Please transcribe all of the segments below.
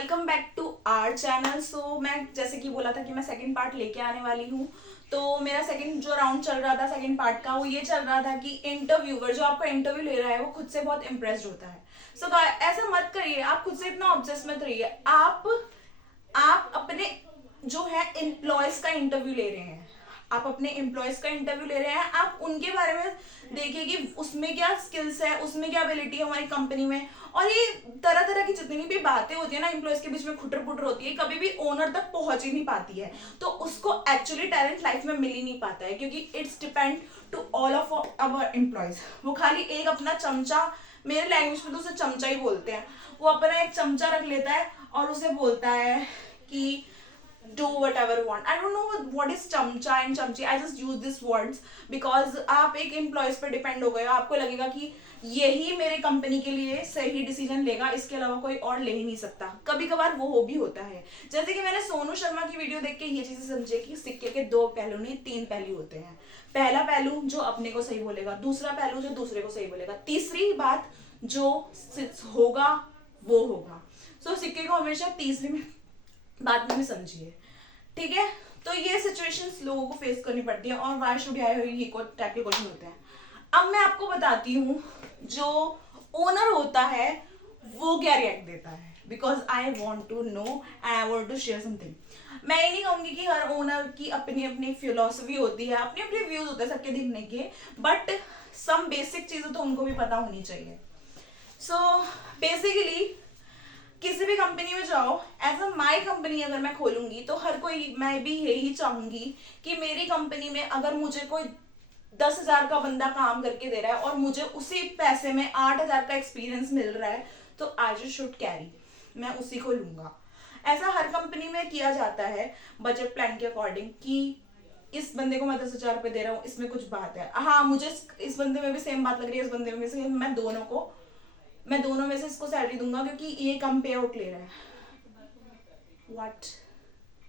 Welcome back to our channel. So मैं जैसे कि बोला था कि मैं सेकंड पार्ट लेके आने वाली हूँ। तो मेरा सेकंड जो राउंड चल रहा था सेकंड पार्ट का, वो ये चल रहा था कि इंटरव्यूअर जो आपका इंटरव्यू ले रहा है वो खुद से बहुत इम्प्रेस्ड होता है। सो ऐसा मत करिए, आप खुद से इतना ऑब्सेस मत रहिए। आप अपने जो है एम्प्लॉयज का इंटरव्यू ले रहे हैं, आप अपने एम्प्लॉयज का इंटरव्यू ले रहे हैं, आप उनके बारे में देखिए कि उसमें क्या स्किल्स है, उसमें क्या एबिलिटी है हमारी कंपनी में। और ये तरह तरह की जितनी भी बातें होती है ना एम्प्लॉयज के बीच में खुटर पुटर होती है, कभी भी ओनर तक पहुंच ही नहीं पाती है। तो उसको एक्चुअली टैलेंट लाइफ में मिल ही नहीं पाता है, क्योंकि it's depend to all of our employees. वो खाली एक अपना चमचा, मेरे लैंग्वेज में तो उसे चमचा ही बोलते हैं, वो अपना एक चमचा रख लेता है और उसे बोलता है कि do whatever you want. I don't know what is चमचा and चमची. I just use this words because आप एक एम्प्लॉयज पे डिपेंड हो गए हो, आपको लगेगा कि यही मेरे कंपनी के लिए सही डिसीजन लेगा, इसके अलावा कोई और ले ही नहीं सकता। कभी कभार वो भी होता है। जैसे कि मैंने सोनू शर्मा की वीडियो देख के ये चीजें समझे कि सिक्के के दो पहलू नहीं तीन पहलू होते हैं। पहला पहलू जो अपने को सही बोलेगा, दूसरा पहलू जो दूसरे को सही बोलेगा, तीसरी बात जो होगा वो होगा। सो सिक्के को हमेशा तीसरी में बात में भी समझिए, ठीक है। तो ये सिचुएशंस लोगों को फेस करनी पड़ती है और वाई शुड आई ये टाइप के क्वेश्चन होते हैं। अब मैं आपको बताती हूँ जो ओनर होता है वो क्या रिएक्ट देता है, because I want to know and I want to share something. मैं ये नहीं कहूंगी कि हर ओनर की अपनी अपनी फिलोसफी होती है, अपने अपने व्यूज होते हैं सबके देखने के, बट सम बेसिक चीजें तो उनको भी पता होनी चाहिए। सो बेसिकली किसी भी कंपनी में जाओ, एज अ माई कंपनी अगर मैं खोलूंगी तो हर कोई, मैं भी यही चाहूंगी कि मेरी कंपनी में अगर मुझे कोई 10,000 का बंदा काम करके दे रहा है और मुझे उसी पैसे में 8,000 का एक्सपीरियंस मिल रहा है तो आई जस्ट शुड कैरी, मैं उसी को लूंगा। ऐसा हर कंपनी में किया जाता है बजट प्लान के अकॉर्डिंग कि इस बंदे को मैं 10,000 रुपये दे रहा हूँ, इसमें कुछ बात है, हाँ मुझे इस बंदे में भी सेम बात लग रही है, इस बंदे में से मैं दोनों में से इसको सैलरी दूंगा क्योंकि ये कम पे आउट ले रहा है। What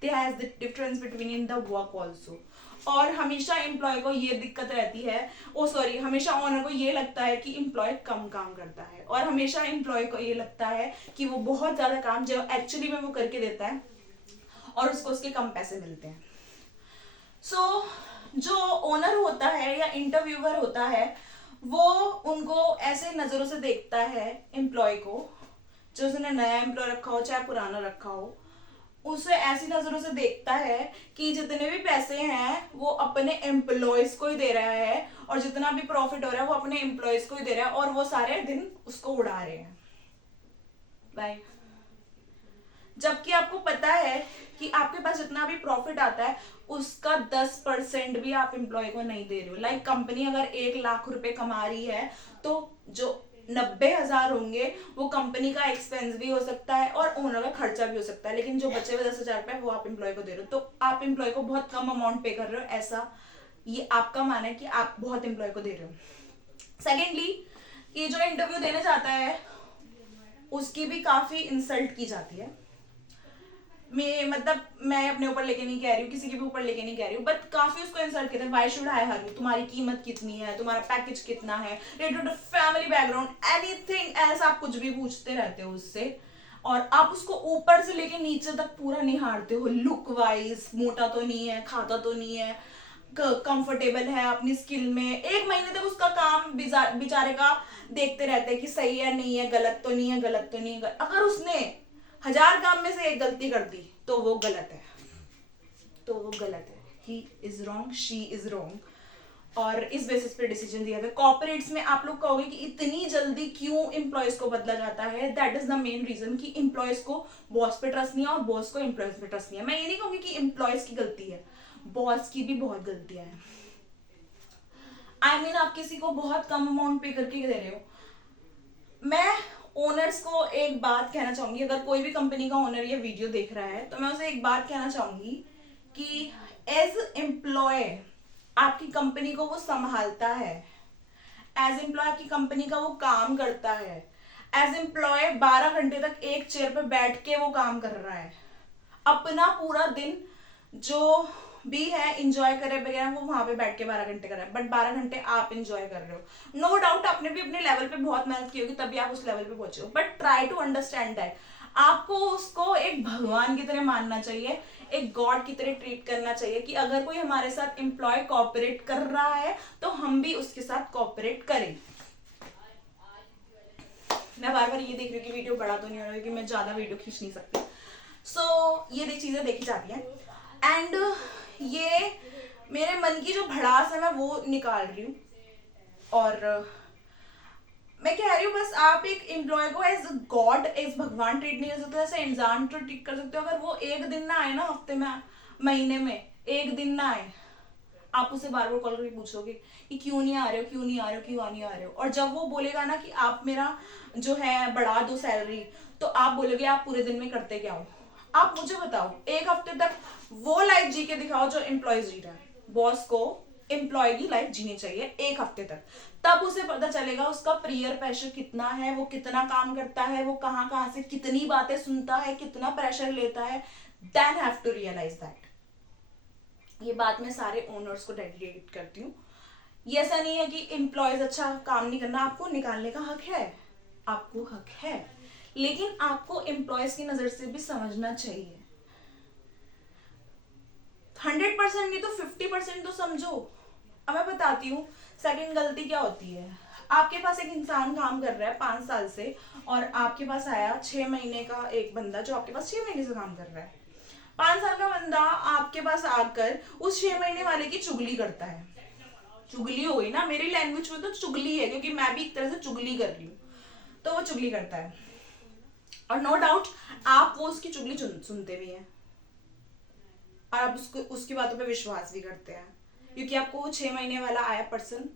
there has the difference between in the work also. और हमेशा एम्प्लॉय को ये दिक्कत रहती है, हमेशा ओनर को ये लगता है कि एम्प्लॉय कम काम करता है, और हमेशा एम्प्लॉय को ये लगता है कि वो बहुत ज्यादा काम जो एक्चुअली में वो करके देता है और उसको उसके कम पैसे मिलते हैं। सो जो ओनर होता है या इंटरव्यूअर होता है वो उनको ऐसे नजरों से देखता है, एम्प्लॉय को, जो उसने नया एम्प्लॉय रखा हो चाहे पुराना रखा हो, उसे ऐसी नजरों से देखता है कि जितने भी पैसे हैं वो अपने एम्प्लॉयज को ही दे रहा है, और जितना भी प्रॉफिट हो रहा है वो अपने एम्प्लॉयज को ही दे रहा है, और वो सारे दिन उसको उड़ा रहे हैं। बाय। जबकि आपको पता है कि आपके पास जितना भी प्रॉफिट आता है उसका 10% भी आप एम्प्लॉय को नहीं दे रहे हो। लाइक कंपनी अगर 1,00,000 रुपए कमा रही है तो जो 90,000 होंगे वो कंपनी का एक्सपेंस भी हो सकता है और ओनर का खर्चा भी हो सकता है, लेकिन जो बचे हुए 10,000 रुपए वो आप एम्प्लॉय को दे रहे हो, तो आप एम्प्लॉय को बहुत कम अमाउंट पे कर रहे हो, ऐसा ये आपका मानना है कि आप बहुत एम्प्लॉय को दे रहे हो। सेकेंडली, ये जो इंटरव्यू देने जाता है उसकी भी काफी इंसल्ट की जाती है। मैं अपने ऊपर लेके नहीं कह रही हूँ, किसी के भी ऊपर लेके नहीं कह रही हूँ, बट काफी उसको इंसल्ट कहते हैं। Why should I hurt you, तुम्हारी कीमत कितनी है, तुम्हारा पैकेज कितना है, related to family background, anything else, आप कुछ भी पूछते रहते हो उससे, और आप उसको ऊपर से लेके नीचे तक पूरा निहारते हो। लुक वाइज मोटा तो नहीं है, खाता तो नहीं है, कंफर्टेबल है अपनी स्किल में, 1 महीने तक उसका काम बेचारे का देखते रहते हैं कि सही है नहीं है, गलत तो नहीं है, गलत तो नहीं है। अगर उसने 1,000 काम में से एक गलती कर दी तो वो गलत है, तो वो गलत है। He is wrong, she is wrong, और इस बेसिस पे डिसीजन दिया था। कॉर्पोरेट्स में आप लोग कहोगे कि इतनी जल्दी क्यों एम्प्लॉयज को बदला जाता है, that is the main reason कि एम्प्लॉयज को बॉस पे ट्रस्ट नहीं है और बॉस को एम्प्लॉयज पे ट्रस्ट नहीं है। मैं ये नहीं कहूंगी कि एम्प्लॉयज की गलती है, बॉस की भी बहुत गलतियां हैं। आप किसी को बहुत कम अमाउंट पे करके दे रहे हो। मैं ओनर्स को एक बात कहना चाहूंगी, अगर कोई भी कंपनी का ओनर ये वीडियो देख रहा है तो मैं उसे एक बात कहना चाहूंगी कि एज एम्प्लॉय आपकी कंपनी को वो संभालता है, एज एम्प्लॉय आपकी कंपनी का वो काम करता है, एज एम्प्लॉय 12 घंटे तक एक चेयर पे बैठ के वो काम कर रहा है, अपना पूरा दिन जो भी है इंजॉय करे वगैरह वो वहां पे बैठ के 12 घंटे कर रहा है, बट 12 घंटे आप इंजॉय कर रहे हो। नो डाउट आपने भी अपने लेवल पे बहुत मेहनत की होगी तभी आप उस लेवल पे पहुंचे हो, but try to understand that आपको उसको एक भगवान की तरह मानना चाहिए, एक गॉड की तरह ट्रीट करना चाहिए कि अगर कोई हमारे साथ एम्प्लॉय कोऑपरेट कर रहा है तो हम भी उसके साथ कोऑपरेट करें। मैं बार बार ये देख रही हूँ कि वीडियो बड़ा तो नहीं हो रहा है, क्योंकि मैं ज्यादा वीडियो खींच नहीं सकती। ये चीजें देखी जाती हैं। एंड ये मेरे मन की जो भड़ास है मैं वो निकाल रही हूँ। और मैं कह रही हूँ बस आप एक एम्प्लॉय को एज गॉड, एज भगवान ट्रीट नहीं कर सकते, ऐसे इंसान तो ट्रीट कर सकते हो। अगर वो एक दिन ना आए ना हफ्ते में, महीने में एक दिन ना आए, आप उसे बार बार कॉल करके पूछोगे कि क्यों नहीं आ रहे हो, क्यों नहीं आ रहे हो, क्यों नहीं आ रहे हो। और जब वो बोलेगा ना कि आप मेरा जो है बढ़ा दो सैलरी, तो आप बोलोगे आप पूरे दिन में करते क्या हो। आप मुझे बताओ, एक हफ्ते तक वो लाइफ जी के दिखाओ जो एम्प्लॉय जी रहा है। बॉस को एम्प्लॉय की लाइफ जीनी चाहिए एक हफ्ते तक, तब उसे पता चलेगा उसका पीयर प्रेशर कितना है, वो कितना काम करता है, वो कहाँ कहाँ से कितनी बातें सुनता है, कितना प्रेशर लेता है। Then have to realise that. ये बात मैं सारे ओनर्स को डेडिकेट करती हूँ। ये ऐसा नहीं है कि एम्प्लॉयज अच्छा काम नहीं करना, आपको निकालने का हक है, आपको हक है, लेकिन आपको एम्प्लॉयज की नजर से भी समझना चाहिए। 100% नहीं तो 50% तो समझो। अब मैं बताती हूँ सेकंड गलती क्या होती है। आपके पास एक इंसान काम कर रहा है 5 साल से, और आपके पास आया 6 महीने का एक बंदा जो आपके पास 6 महीने से काम कर रहा है। 5 साल का बंदा आपके पास आकर उस 6 महीने वाले की चुगली करता है। चुगली हो गई ना, मेरी लैंग्वेज में तो चुगली है, क्योंकि मैं भी एक तरह से चुगली कर रही हूँ। तो वो चुगली करता है, और नो डाउट आप वो उसकी चुगली सुनते भी हैं, और आप उसको उसकी बातों पे विश्वास भी करते हैं, क्योंकि आपको वो 6 महीने वाला आया पर्सन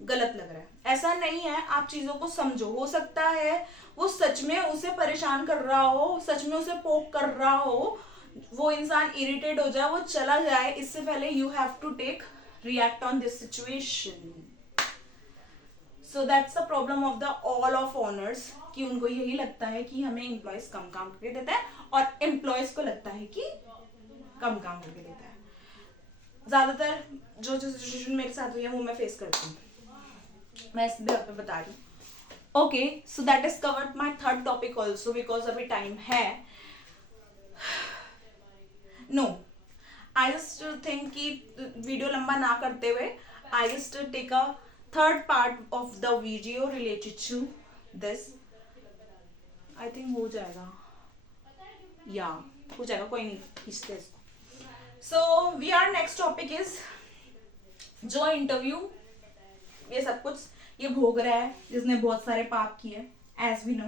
गलत लग रहा है। ऐसा नहीं है, आप चीजों को समझो। हो सकता है वो सच में उसे परेशान कर रहा हो, सच में उसे पोक कर रहा हो, वो इंसान इरिटेट हो जाए, वो चला जाए, इससे पहले you have to take react on this situation. So that's the problem of the all of owners, कि उनको यही लगता है कि हमें एम्प्लॉयज कम काम करके देता है, और एम्प्लॉयज को लगता है कि कम काम करके देता है। ज्यादातर जो जो सिचुएशन मेरे साथ हुई है वो मैं फेस करती हूँ, मैं इस बात पे बता रही हूँ। Okay, so that is covered my third topic also, because अभी टाइम है। नो, आई जस्ट थिंक कि वीडियो लंबा ना करते हुए I just take a third part of the video related to this. I think हो जाएगा, या हो जाएगा, कोई नहीं, खींचते इसको। So we are next topic is जो इंटरव्यू ये सब कुछ ये भोग रहा है, जिसने बहुत सारे पाप किए, एज वी नो,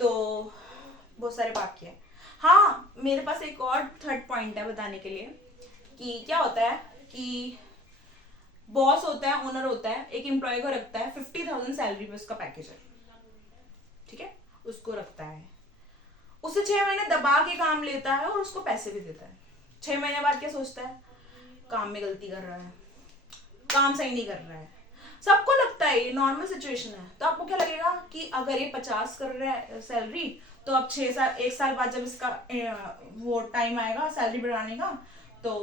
तो बहुत सारे पाप किए। हाँ, मेरे पास एक और थर्ड पॉइंट है बताने के लिए, कि क्या होता है कि बॉस होता है, ओनर होता है, एक एम्प्लॉय को रखता है 50,000 सैलरी पे, उसका पैकेज है, ठीक है, उसको रखता है, उसे 6 महीने दबा के काम लेता है और उसको पैसे भी देता है। 6 महीने बाद क्या सोचता है, काम में गलती कर रहा है, काम सही नहीं कर रहा है, सबको लगता है ये नॉर्मल सिचुएशन है। तो आपको क्या लगेगा कि अगर ये 50 कर रहा है सैलरी, तो अब 6 साल 1 साल बाद जब इसका वो टाइम आएगा सैलरी बढ़ाने का, तो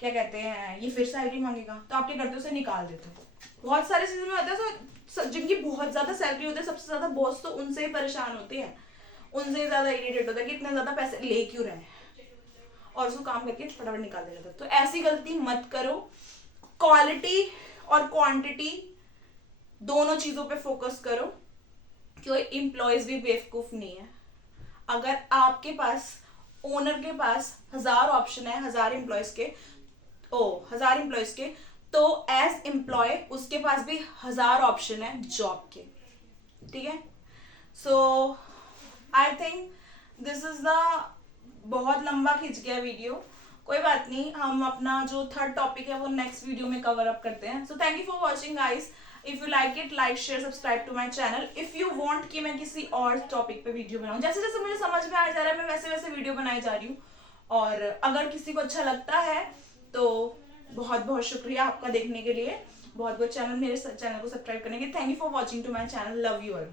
क्या कहते हैं ये फिर सैलरी मांगेगा, तो आप क्या करते हो, उसे निकाल देते हो। बहुत सारे चीजों में होता है, तो जिनकी बहुत ज्यादा सैलरी होती है, सबसे ज्यादा बॉस तो उनसे ही परेशान होते हैं, उनसे ज्यादा इरिटेट होता है कि इतने ज्यादा पैसे ले क्यों रहे हैं, और उसको काम करके फटाफट निकाल देगा। तो ऐसी गलती मत करो। क्वालिटी और क्वांटिटी दोनों चीजों पे फोकस करो, क्योंकि एम्प्लॉयज भी बेवकूफ नहीं है। अगर आपके पास, ओनर के पास 1000 ऑप्शन है, 1000 एम्प्लॉयज के, 1000 एम्प्लॉयज के, तो एज एम्प्लॉय उसके पास भी 1000 ऑप्शन है जॉब के, ठीक है। So I think this is the, बहुत लंबा खिंच गया वीडियो, कोई बात नहीं, हम अपना जो थर्ड टॉपिक है वो नेक्स्ट वीडियो में कवर अप करते हैं। So thank you for watching guys. If you like it, like share subscribe to my channel. If you want कि मैं किसी और टॉपिक पे वीडियो बनाऊं, जैसे जैसे मुझे समझ में आ जा रहा है मैं वैसे वैसे वीडियो बनाई जा रही हूँ। और अगर किसी को अच्छा लगता है तो बहुत बहुत शुक्रिया आपका देखने के लिए, बहुत बहुत मेरे चैनल को सब्सक्राइब करने के। Thank you for watching to my channel, love you all.